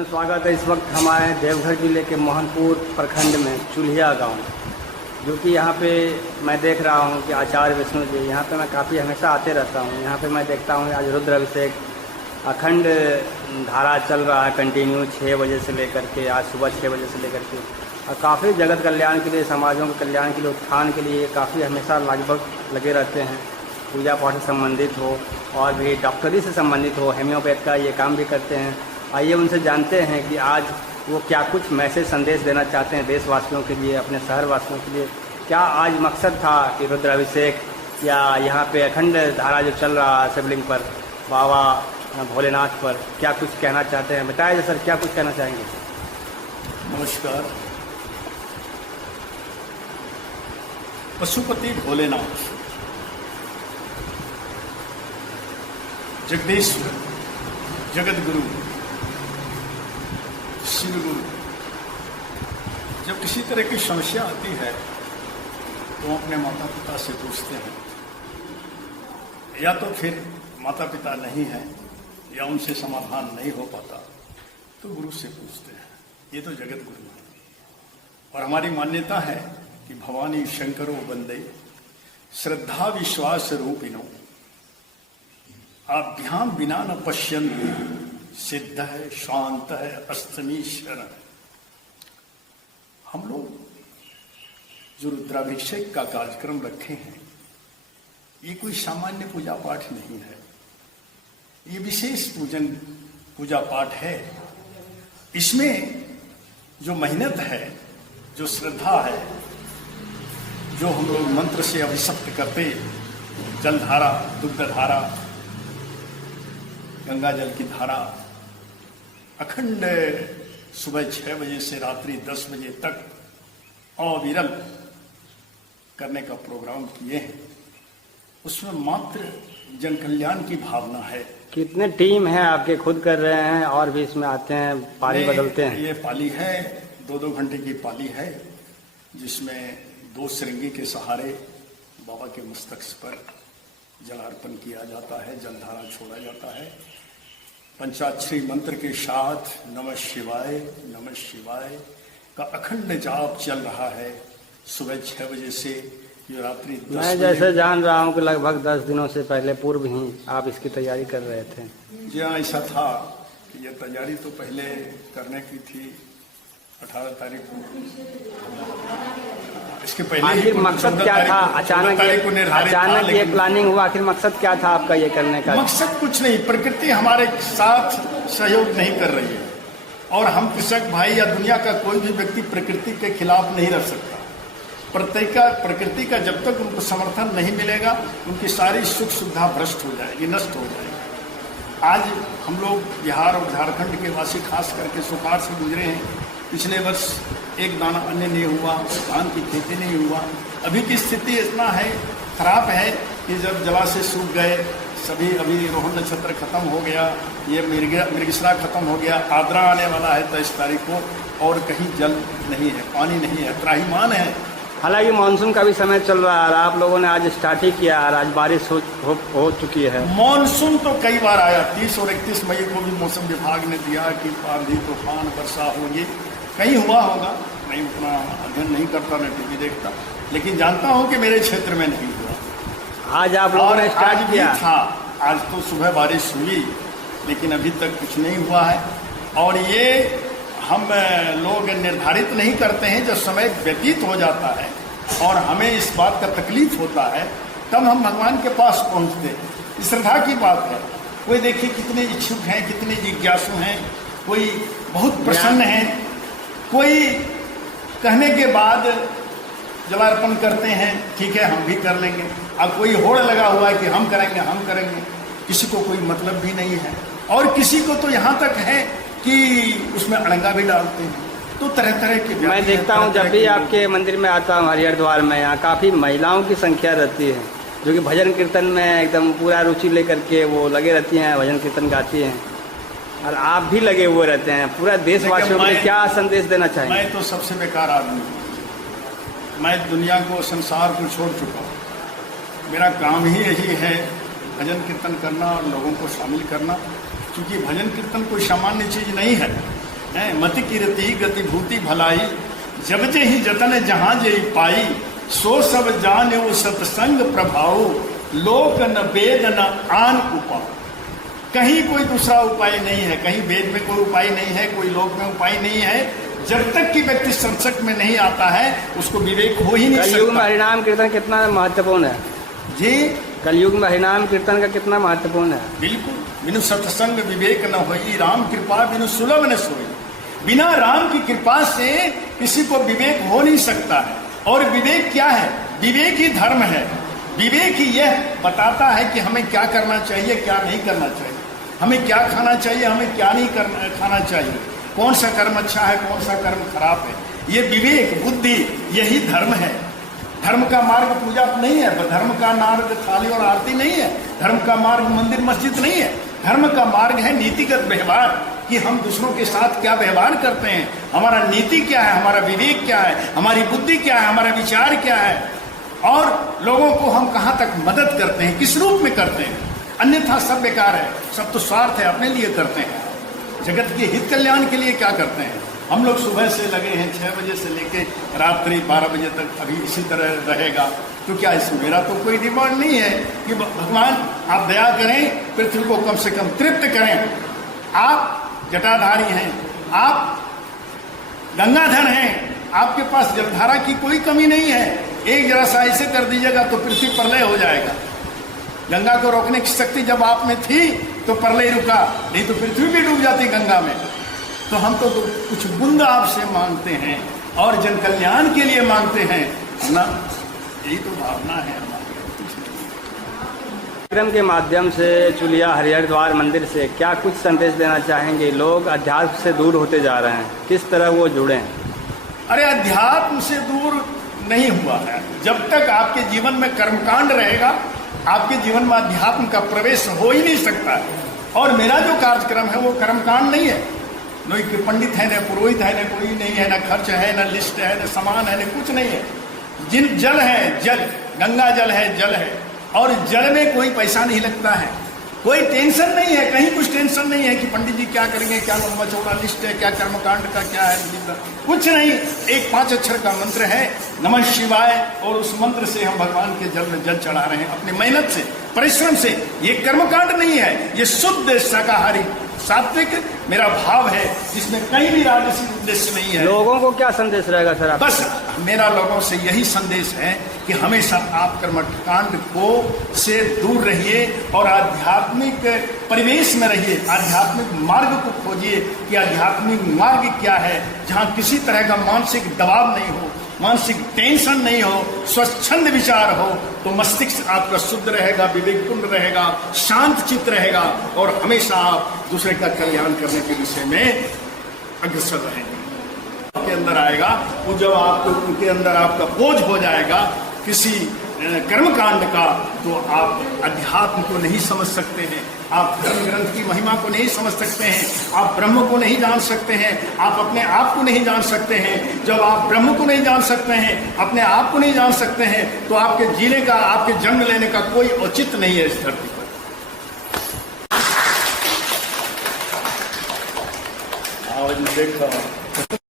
Ma'am स्वागत है। इस वक्त हमारे देवघर जिले के मोहनपुर प्रखंड में चुल्हिया गांव, जो कि यहाँ पे मैं देख रहा हूँ कि आचार्य विष्णु जी, यहाँ पे मैं काफ़ी हमेशा आते रहता हूँ। यहाँ पे मैं देखता हूँ आज रुद्र अभिषेक अखंड धारा चल रहा है कंटिन्यू 6 बजे से लेकर के, आज सुबह 6 बजे से लेकर के, और काफ़ी जगत कल्याण के लिए, समाजों के कल्याण के लिए, उत्थान के लिए काफ़ी हमेशा लगभग लगे रहते हैं। पूजा पाठ से संबंधित हो और भी डॉक्टरी से संबंधित हो, होम्योपैथ का ये काम भी करते हैं। आइए उनसे जानते हैं कि आज वो क्या कुछ मैसेज संदेश देना चाहते हैं देशवासियों के लिए, अपने शहरवासियों के लिए। क्या आज मकसद था कि रुद्राभिषेक या यहाँ पे अखंड धारा जो चल रहा है शिवलिंग पर, बाबा भोलेनाथ पर, क्या कुछ कहना चाहते हैं? बताइए सर, क्या कुछ कहना चाहेंगे? नमस्कार। पशुपति भोलेनाथ, जगदीश्वर, जगत गुरु, शिव गुरु, जब किसी तरह की समस्या आती है तो अपने माता पिता से पूछते हैं, या तो फिर माता पिता नहीं है या उनसे समाधान नहीं हो पाता तो गुरु से पूछते हैं। ये तो जगत गुरु है और हमारी मान्यता है कि भवानी शंकरो वंदे श्रद्धा विश्वास रूपिणो आभ्याम बिना न पश्यन्ति सिद्ध है, शांत है, अस्तमीश्वर। हम लोग जो रुद्राभिषेक का कार्यक्रम रखे हैं, ये कोई सामान्य पूजा पाठ नहीं है, ये विशेष पूजा पाठ है। इसमें जो मेहनत है, जो श्रद्धा है, जो हम लोग मंत्र से अभिषिक्त करते, जलधारा, दुग्ध धारा, गंगा जल की धारा, अखंड सुबह 6 बजे से रात्रि 10 बजे तक अविरल करने का प्रोग्राम किए हैं। उसमें मात्र जन कल्याण की भावना है। कितने टीम हैं आपके? खुद कर रहे हैं और भी इसमें आते हैं, पाली बदलते हैं? ये पाली है, 2-2 घंटे की पाली है, जिसमें 2 श्रृंगी के सहारे बाबा के मस्तक पर जल अर्पण किया जाता है, जलधारा छोड़ा जाता है। पंचाक्षरी मंत्र के साथ नमः शिवाय का अखंड जाप चल रहा है सुबह 6 बजे से रात्रि 10 बजे। मैं जैसे जान रहा हूँ कि लगभग 10 दिनों से पहले पूर्व ही आप इसकी तैयारी कर रहे थे। जी हाँ, ऐसा था कि ये तैयारी तो पहले करने की थी 18 तारीख को। इसके पहले आखिर मकसद क्या था? अचानक ये प्लानिंग हुआ, आखिर मकसद क्या था आपका ये करने का? मकसद कुछ नहीं, प्रकृति हमारे साथ सहयोग नहीं कर रही है और हम कृषक भाई या दुनिया का कोई भी व्यक्ति प्रकृति के खिलाफ नहीं रह सकता। प्रकृति का जब तक उनको समर्थन नहीं मिलेगा, उनकी सारी सुख सुविधा भ्रष्ट हो जाएगी, नष्ट हो जाएगी। आज हम लोग बिहार और झारखंड के वासी खास करके सुखाड़ से गुजरे हैं। पिछले वर्ष एक दाना अन्न नहीं हुआ, धान की खेती नहीं हुआ। अभी की स्थिति इतना है, खराब है कि जब जलाशय सूख गए सभी, अभी रोहन नक्षत्र खत्म हो गया, ये मृगशिरा खत्म हो गया, आद्रा आने वाला है 23 तारीख को, और कहीं जल नहीं है, पानी नहीं है, त्राहिमाम है। हालांकि मानसून का भी समय चल रहा है, आप लोगों ने आज स्टार्ट ही किया है, आज बारिश हो चुकी है। मानसून तो कई बार आया, 30 और 31 मई को भी मौसम विभाग ने दिया कि आंधी तूफान वर्षा होगी, कहीं हुआ होगा। मैं उतना अध्ययन नहीं करता, मैं टीवी देखता, लेकिन जानता हूँ कि मेरे क्षेत्र में नहीं हुआ। आज आप लोगों ने स्टार्ट किया था। आज तो सुबह बारिश हुई, लेकिन अभी तक कुछ नहीं हुआ है। और ये हम लोग निर्धारित नहीं करते हैं, जब समय व्यतीत हो जाता है और हमें इस बात का तकलीफ होता है, तब हम भगवान के पास पहुँचते हैं। श्रद्धा की बात है। कोई देखिए कितने इच्छुक हैं, कितने जिज्ञासु हैं, कोई बहुत प्रसन्न है, कोई कहने के बाद जलार्पण करते हैं, ठीक है हम भी कर लेंगे, अब कोई होड़ लगा हुआ है कि हम करेंगे। किसी को कोई मतलब भी नहीं है और किसी को तो यहाँ तक है कि उसमें अड़ंगा भी डालते हैं। तो तरह तरह के मैं देखता हूँ जब भी आपके मंदिर में आता हूँ हरिहर द्वार में, यहाँ काफ़ी महिलाओं की संख्या रहती है, जो कि भजन कीर्तन में एकदम पूरा रुचि लेकर के वो लगे रहती हैं, भजन कीर्तन गाती हैं, और आप भी लगे हुए रहते हैं। पूरा देशवासियों को क्या संदेश देना चाहेंगे? मैं तो सबसे बेकार आदमी हूँ। मैं दुनिया को, संसार को छोड़ चुका हूँ। मेरा काम ही यही है, भजन कीर्तन करना और लोगों को शामिल करना। क्योंकि भजन कीर्तन कोई सामान्य चीज़ नहीं है। मति कीरति गति भूति भलाई, जब जे ही जतन जहां जे पाई, सो सब जाने वो सत्संग प्रभाव, लोक न वेद न आन उपाय। कहीं कोई दूसरा उपाय नहीं है, कहीं वेद में कोई उपाय नहीं है, कोई लोक में उपाय नहीं है। जब तक कि व्यक्ति सत्संग में नहीं आता है उसको विवेक हो ही नहीं सकता। कलयुग में हरिनाम कीर्तन कितना महत्वपूर्ण है जी, कलयुग में हरिनाम कीर्तन का कितना महत्वपूर्ण है। बिल्कुल। बिनु सत्संग विवेक न होई, राम कृपा बिनु सुलभ न सोई। बिना राम की कृपा से किसी को विवेक हो नहीं सकता है। और विवेक क्या है? विवेक ही धर्म है। विवेक ही यह बताता है कि हमें क्या करना चाहिए, क्या नहीं करना चाहिए, हमें क्या खाना चाहिए, हमें क्या नहीं खाना चाहिए, कौन सा कर्म अच्छा है, कौन सा कर्म खराब है। ये विवेक बुद्धि यही धर्म है। धर्म का मार्ग पूजा नहीं है, धर्म का मार्ग थाली और आरती नहीं है, धर्म का मार्ग मंदिर मस्जिद नहीं है। धर्म का मार्ग है नीतिगत व्यवहार, कि हम दूसरों के साथ क्या व्यवहार करते हैं, हमारा नीति क्या है, हमारा विवेक क्या है, हमारी बुद्धि क्या है, हमारा विचार क्या है, और लोगों को हम कहाँ तक मदद करते हैं, किस रूप में करते हैं। अन्यथा सब बेकार है, सब तो स्वार्थ है, अपने लिए करते हैं। जगत के हित कल्याण के लिए क्या करते हैं? हम लोग सुबह से लगे हैं 6 बजे से लेके रात्रि 12 बजे तक, अभी इसी तरह रहेगा। तो क्या इसमें मेरा तो कोई डिमांड नहीं है कि भगवान आप दया करें, पृथ्वी को कम से कम तृप्त करें। आप जटाधारी हैं, आप गंगाधर हैं, आपके पास जलधारा की कोई कमी नहीं है। एक जरा सा ऐसे कर दीजिएगा तो पृथ्वी प्रलय हो जाएगा। गंगा को रोकने की शक्ति जब आप में थी तो प्रलय रुका, नहीं तो पृथ्वी भी डूब जाती गंगा में। तो हम तो कुछ बूंद आपसे मांगते हैं और जन कल्याण के लिए मांगते हैं ना, यही तो भावना है हमारी। कार्यक्रम के माध्यम से चुलिया हरिहरद्वार मंदिर से क्या कुछ संदेश देना चाहेंगे? लोग अध्यात्म से दूर होते जा रहे हैं, किस तरह वो जुड़ें? अरे अध्यात्म से दूर नहीं हुआ है। जब तक आपके जीवन में कर्मकांड रहेगा, आपके जीवन में अध्यात्म का प्रवेश हो ही नहीं सकता है। और मेरा जो कार्यक्रम है वो कर्मकांड नहीं है। न पंडित है, न पुरोहित है, न कोई नहीं है, न खर्च है, न लिस्ट है, न सामान है, न कुछ नहीं है। जिन जल है, जल गंगा जल है, जल है, और जल में कोई पैसा नहीं लगता है, कोई टेंशन नहीं है, कहीं कुछ टेंशन नहीं है कि पंडित जी क्या करेंगे, क्या लंबा चौड़ा लिस्ट है, क्या कर्मकांड का क्या है, कुछ नहीं। एक 5 अक्षर का मंत्र है, नमः शिवाय, और उस मंत्र से हम भगवान के जल में जल चढ़ा रहे हैं अपनी मेहनत से, परिश्रम से। ये कर्मकांड नहीं है, ये शुद्ध शाकाहारी सात्विक मेरा भाव है, जिसमें कहीं भी राजसी उद्देश्य नहीं है। लोगों को क्या संदेश रहेगा सर? बस मेरा लोगों से यही संदेश है कि हमेशा आप कर्मकांड को से दूर रहिए और आध्यात्मिक परिवेश में रहिए, आध्यात्मिक मार्ग को खोजिए कि आध्यात्मिक मार्ग क्या है, जहाँ किसी तरह का मानसिक दबाव नहीं हो, मानसिक टेंशन नहीं हो, स्वच्छंद विचार हो, तो मस्तिष्क आपका शुद्ध रहेगा, विवेकपूर्ण रहेगा, शांत चित्त रहेगा, और हमेशा आप दूसरे का कल्याण करने के विषय में अग्रसर रहेंगे। आपके अंदर आएगा वो, जब आपको उनके अंदर आपका बोझ हो जाएगा किसी कर्मकांड का, तो आप अध्यात्म को नहीं समझ सकते हैं, आप धर्म ग्रंथ की महिमा को नहीं समझ सकते हैं, आप ब्रह्म को नहीं जान सकते हैं, आप अपने आप को नहीं जान सकते हैं। जब आप ब्रह्म को नहीं जान सकते हैं, अपने आप को नहीं जान सकते हैं, तो आपके जीने का, आपके जन्म लेने का कोई औचित्य नहीं है इस धरती पर। आज देखा